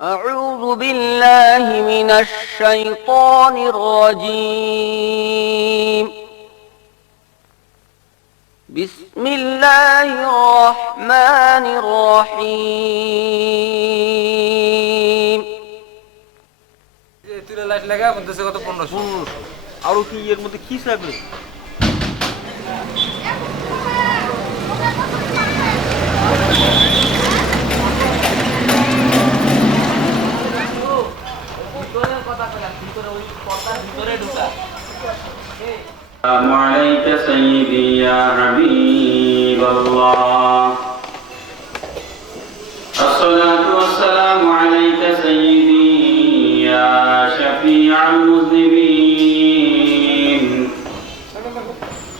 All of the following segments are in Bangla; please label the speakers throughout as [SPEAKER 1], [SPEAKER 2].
[SPEAKER 1] أعوذ بالله من الشيطان الرجيم بسم الله الرحمن الرحيم
[SPEAKER 2] তুলে লাইট লাগা বলতেছে কত পনেরোশো
[SPEAKER 3] আরো কি এর মধ্যে কি থাকবে
[SPEAKER 4] السلام عليك سيدي يا حبيب الله. الصلاة والسلام عليك سيدي يا شفيع المذنبين.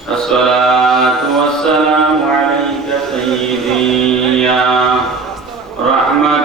[SPEAKER 4] الصلاة والسلام عليك سيدي يا رحمة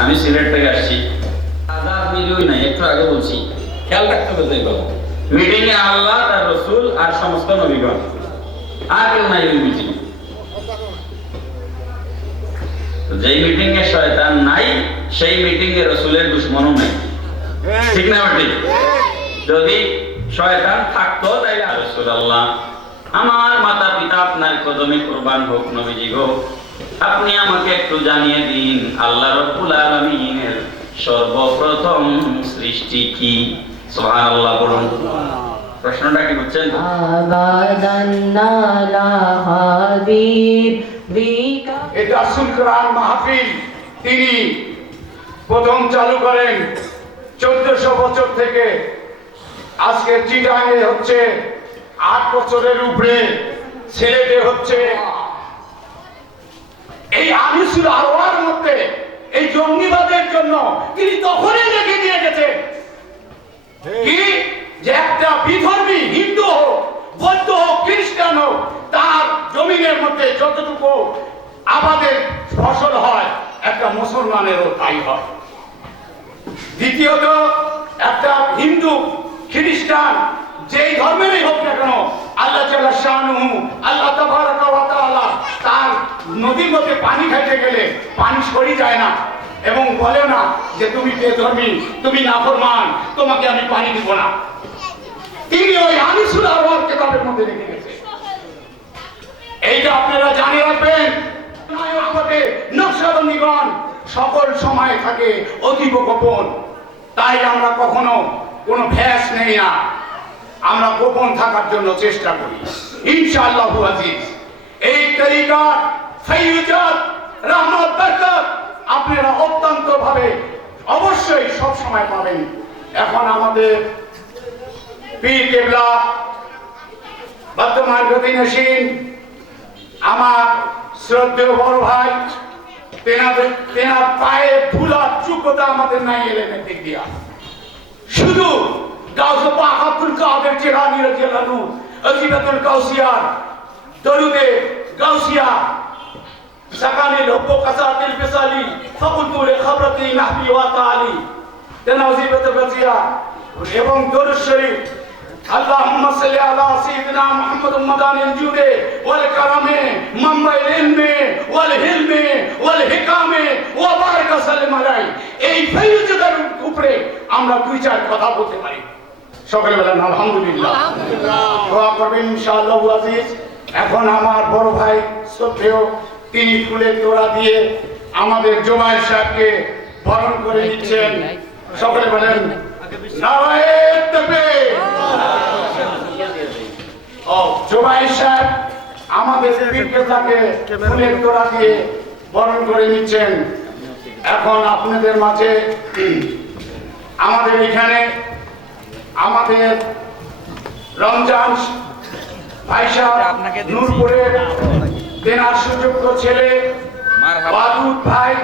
[SPEAKER 4] আমি সিলেট থেকে আসছি। নাই, একটু আগে বলছি। খেয়াল রাখতে হবে মিটিং এ আল্লাহ, তার রসুল আর সমস্ত নবীগণ। আর কেউ নাই ওই মিটিং যেই মিটিং এ শয়তান নাই, সেই মিটিং এ রসুলের দুশ্মনও নাই। ঠিক না ঠিক যদি শয়তান থাকতো, তাইলে রাসূলুল্লাহ আমার মাতা পিতা আপনার কদমে কুরবান হোক, নবীজি গো আপনি আমাকে একটু জানিয়ে দিন, আল্লাহ রাব্বুল আলামিনের সর্বপ্রথম সৃষ্টি কি? সুবহানাল্লাহ বলুন। প্রশ্নটা কি বুঝছেন?
[SPEAKER 5] এই দাসুল মাহফিল। তিনি প্রথম চালু করেন চোদ্দশো বছর থেকে। আজকে চিটাঙে হচ্ছে আট বছরের উপরে। ছেলেটে হচ্ছে এই আনিসুল আরোয়ার মধ্যে। এই জঙ্গিবাদের জন্য তিনি তখনই দেখে দিয়ে গেছে। কি? যে একটা বিধর্মী হিন্দু হোক বৌদ্ধ হোক খ্রিস্টান হোক তার জমিনের মধ্যে যতটুকু আমাদের ফসল হয় একটা মুসলমানেরও তাই হয়। দ্বিতীয়ত একটা হিন্দু খ্রিস্টান যেই ধর্মেরই হোক না কেন আল্লাহ জাল্লা শাহানহু আল্লাহ ওয়া তাআলা তার নদীর মধ্যে পানি খাইতে গেলে পানি সরি যায় না এবং বলে না যে তুমি বেধর্মী, তুমি নাফরমান, তোমাকে আমি পানি দিব না। তিনি ওই আনিসুল আরওয়ার কিতাবের মধ্যে লিখে গেছে। এইটা আপনারা জানিয়ে রাখবেন নকশাবন্দিগণ সকল সময় থাকে অতীব গোপন। তাই আমরা কখনো কোনো ভ্যাস নেই না। আমরা গোপন থাকার জন্য চেষ্টা করি। ইনশাআল্লাহ আজিজ, এই তরিকা ফৈজাত, রহমত, বরকত আপনারা অত্যন্ত ভাবে অবশ্যই সব সময় পাবেন। এখন আমাদের পীর কেবলা, বর্তমান গতিনসীন আমার শ্রদ্ধেয় বড় ভাই তেনাদের তেনার পায়ে ফুলার যোগ্যতা আমাদের নাই এলেন দিক দিয়া। শুধু গাউসে পাক আব্দুল কাদের জিলানী রাদিয়াল্লাহু আনহু আজিবাতুল কাউসিয়ার দরুদে গাউসিয়া সাকানে লব্ব কাসাতিল বিসালি ফাকুলতু লি খাবরাতি নাহবি ওয়া তাআলি তেনাজিবাতুল রাজিয়া এবং দরুদ শরীফ اللهم صل على سيدنا محمد مدان الجود والكرم منبع العلم والحلم والحكام وبارك وسلم عليه এই ফেরুজদার উপরে আমরা দুই চার কথা বলতে পারি সকালে বলেন আলহামদুলিল্লাহ। এখন আমার বড় ভাই সত্যিও তিনি ফুলের তোড়া দিয়ে আমাদের জমায় সাহকে বরণ করে দিচ্ছেন। সকলে বলেন আমাদের ফুলের দিয়ে করে নিচ্ছেন। এখন আপনাদের মাঝে আমাদের এখানে আমাদের রমজান সুযোগ্য ছেলে ভাই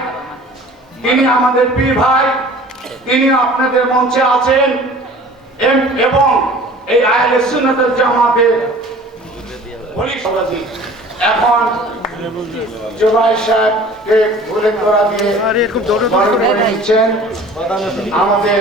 [SPEAKER 5] তিনি আমাদের পীর ভাই তিনি আপনাদের মঞ্চে আছেন এবং এই আহলে সুন্নাতুল এখন আমাদের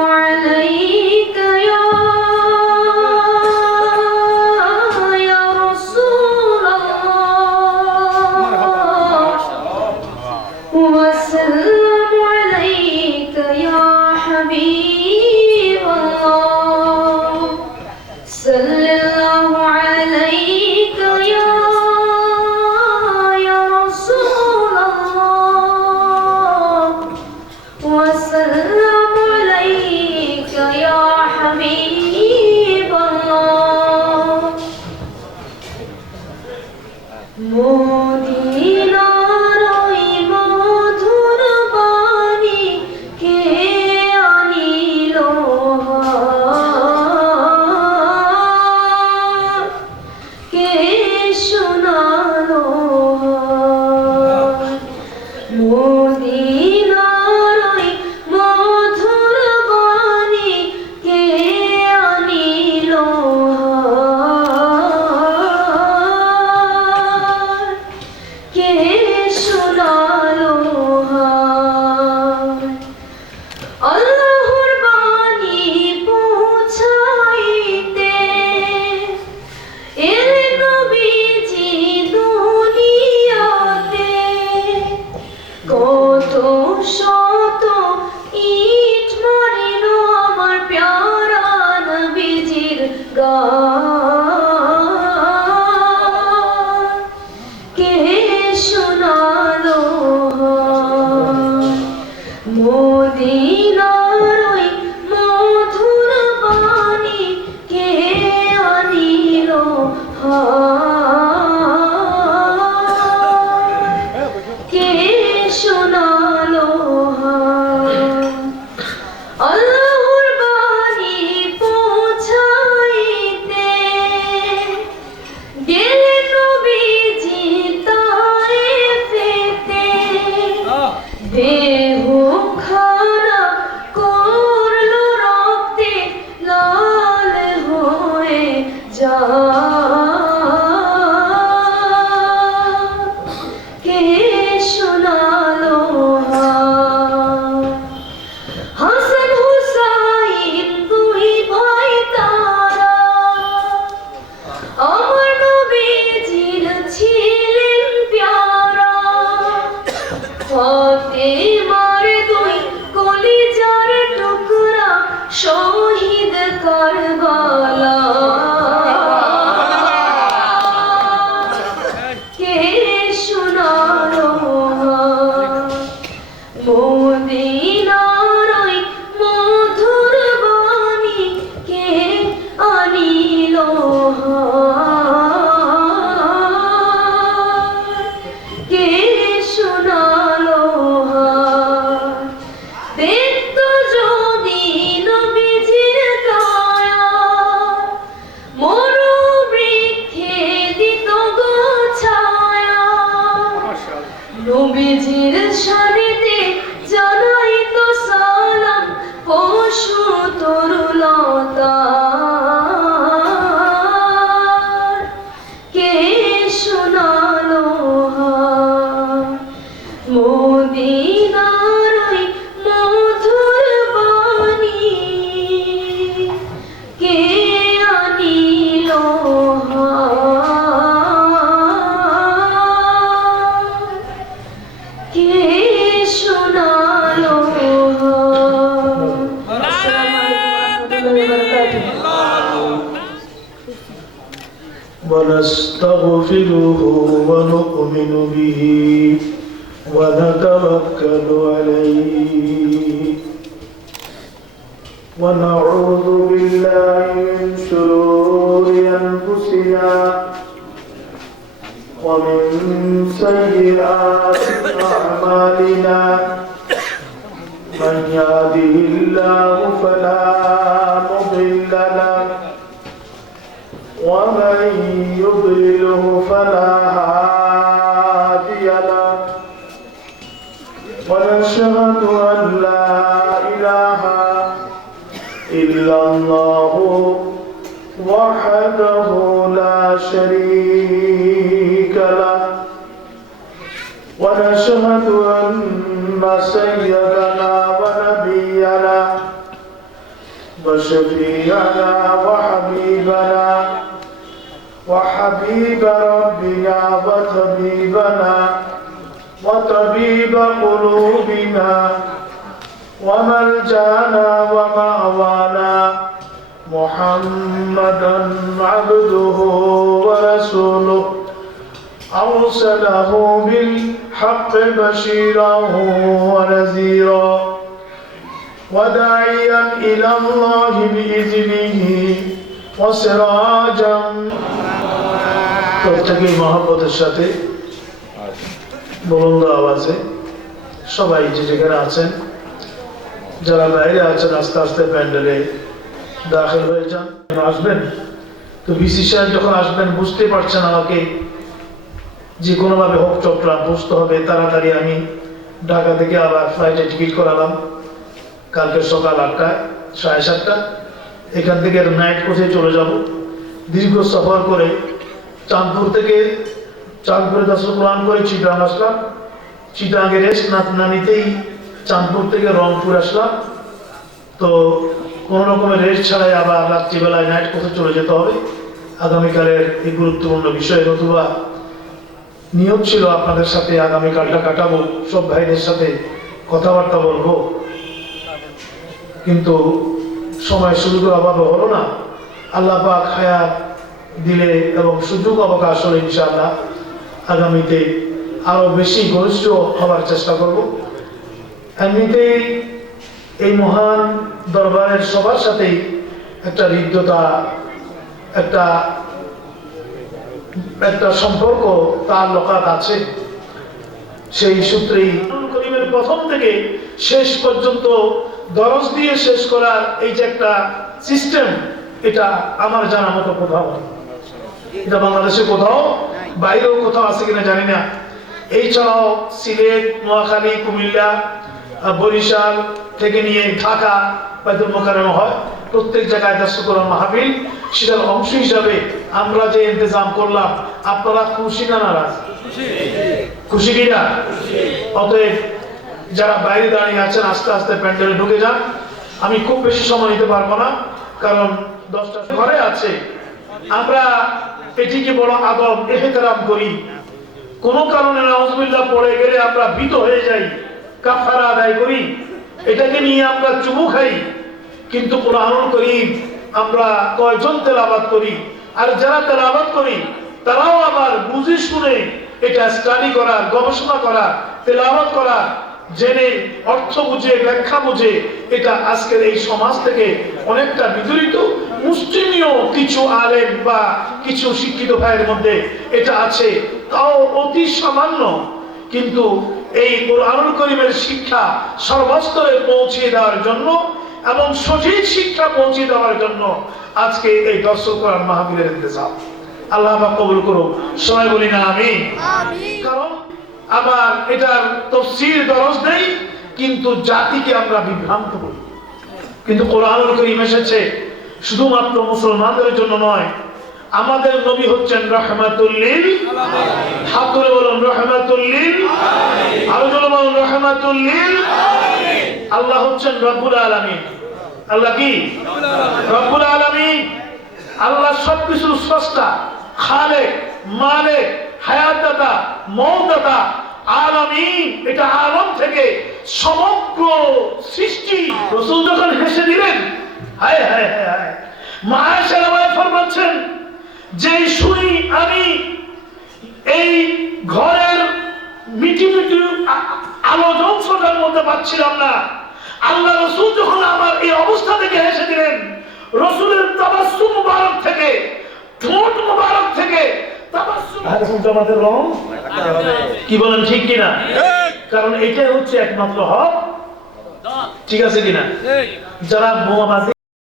[SPEAKER 6] So শহীদ করবা। নবীজির
[SPEAKER 7] শান ونتوكل عليه. ونعوذ بالله من شرور أنفسنا ومن سيئات ونشهد أن لا إله إلا الله وحده لا شريك له. ونشهد أن سيدنا ونبينا وشفيعنا وحبيبنا وحبيب ربنا وطبيبنا وطبيب قلوبنا وملجانا ومأوانا محمدا عبده ورسوله أرسله بالحق بشيرا ونذيرا وداعيا إلى الله بإذنه وسراجا প্রত্যেকে মহাপদের সাথে বলন্দ আওয়াজে সবাই যে যেখানে আছেন, যারা বাইরে আছেন, আস্তে আস্তে প্যান্ডেলে দাখিল হয়ে যান। আসবেন, তো বিসি সাহেব যখন আসবেন বুঝতে পারছেন আমাকে যে কোনোভাবে হোক চট্টগ্রাম বুঝতে হবে, তাড়াতাড়ি আমি ঢাকা থেকে আবার ফ্লাইটে টিকিট করালাম। কালকে সকাল আটটায় সাড়ে সাতটা, এখান থেকে নাইট কোচে চলে যাব। দীর্ঘ সফর করে চাঁদপুর থেকে চাঁদপুরে দশ কোরআন করে চিটাং আসলাম। চিটাঙে রেস্ট না না নিতেই চাঁদপুর থেকে রংপুর আসলাম। তো কোনো রকমের রেস্ট ছাড়াই আবার রাত্রিবেলায় নাইট কোচে চলে যেতে হবে। আগামীকালের এই গুরুত্বপূর্ণ বিষয় নতুবা নিয়োগ ছিল আপনাদের সাথে আগামীকালটা কাটাবো। সব ভাইদের সাথে কথাবার্তা বলব। কিন্তু সময় সুযোগের অভাবে হলো না। আল্লাহ পাক হায়াত দিলে এবং সুযোগ অবকাশ হলে ইনশাআল্লাহ। আগামীতে আরও বেশি ঘনিষ্ঠ হবার চেষ্টা করব। এমনিতেই এই মহান দরবারের সবার সাথেই একটা হৃদ্যতা, একটা একটা সম্পর্ক তার লোকাত আছে। সেই সূত্রেই করিমের প্রথম থেকে শেষ পর্যন্ত দরজ দিয়ে শেষ করার এই যে একটা সিস্টেম, এটা আমার জানা মতো কোথাও এটা বাংলাদেশে কোথাও বাইরেও কোথাও আছে কিনা জানি না। এই ছাড়াও সিলেট নোয়াখালী কুমিল্লা বরিশাল থেকে নিয়ে ঢাকা বাইতুল মোকাররমে হয়। প্রত্যেক জায়গায় দশ কোরআন মাহফিল। সেটার অংশ হিসাবে আমরা যে ইন্তজাম করলাম আপনারা খুশি না নারাজ? খুশি কিনা? অতএব যারা বাইরে দাঁড়িয়ে আছেন আস্তে আস্তে প্যান্ডেলে ঢুকে যান। আমি খুব বেশি সময় নিতে পারব না কারণ দশটা ঘরে আছে। আমরা এটিকে বড় আদব, এহতেরাম করি। কোন কারণে নজবিল্লা পড়ে গেলে আমরা ভীত হয়ে যাই কাফারা আদায় করি, এটাকে নিয়ে আমরা চুমু খাই। কিন্তু কোরআনুল করিম আমরা কয়জন তেলাবাদ করি? আর যারা তেলাবাদ করি, তারাও আবার বুঝে শুনে এটা স্টাডি করা, গবেষণা করা, তেলাওয়াত করা জেনে অর্থ বুঝে ব্যাখ্যা বুঝে এটা আজকের এই সমাজ থেকে অনেকটা বিতরিত। মুসলিমীয় কিছু আলেম বা কিছু শিক্ষিত ভাইয়ের মধ্যে এটা আছে। তাও অতি সামান্য। কিন্তু এই কোরআনুল করিমের শিক্ষা সর্বস্তরে পৌঁছে দেওয়ার জন্য এবং সঠিক শিক্ষা পৌঁছে দেওয়ার জন্য আজকে এই দর্শক কোরআন মাহফিলের ইন্তজাম। আল্লাহ কবুল করুক। সময় বলি না আমি কারণ আবার এটার তফসির দরজ নেই, কিন্তু জাতিকে আমরা বিভ্রান্ত করি। কিন্তু কোরআনুল করিম এসেছে, শুধুমাত্র মুসলমানদের জন্য নয়, আমাদের নবী হচ্ছেন রহমাতুল্লিল। হাত তুলে বলুন, রহমাতুল্লিল। আরও জোরে বলুন, রহমাতুল্লিল। আল্লাহ হচ্ছেন রব্বুল আলামিন। আল্লাহ কি? রব্বুল আলামিন। আল্লাহ সবকিছুর স্রষ্টা, খালেক, মালিক হায়াতদাতা মৌদাতা আলামিন, এটা আলম থেকে সমগ্র সৃষ্টি। রসুল যখন হেসে দিলেন, হায় হায় হায় হায় মায়ের আমায় ফরমাচ্ছেন যে সুই আমি এই ঘরের মিটি মিটি আলো জংশটার মধ্যে পাচ্ছিলাম না। আল্লাহ রসুল যখন আমার এই অবস্থা থেকে হেসে দিলেন, রসুলের তাবাসসুম মুবারক থেকে, ঠোঁট মুবারক থেকে আর রং? কি বলেন ঠিক কিনা? কারণ এটাই হচ্ছে একমাত্র হক। ঠিক আছে কিনা? যারা বোমাবাজি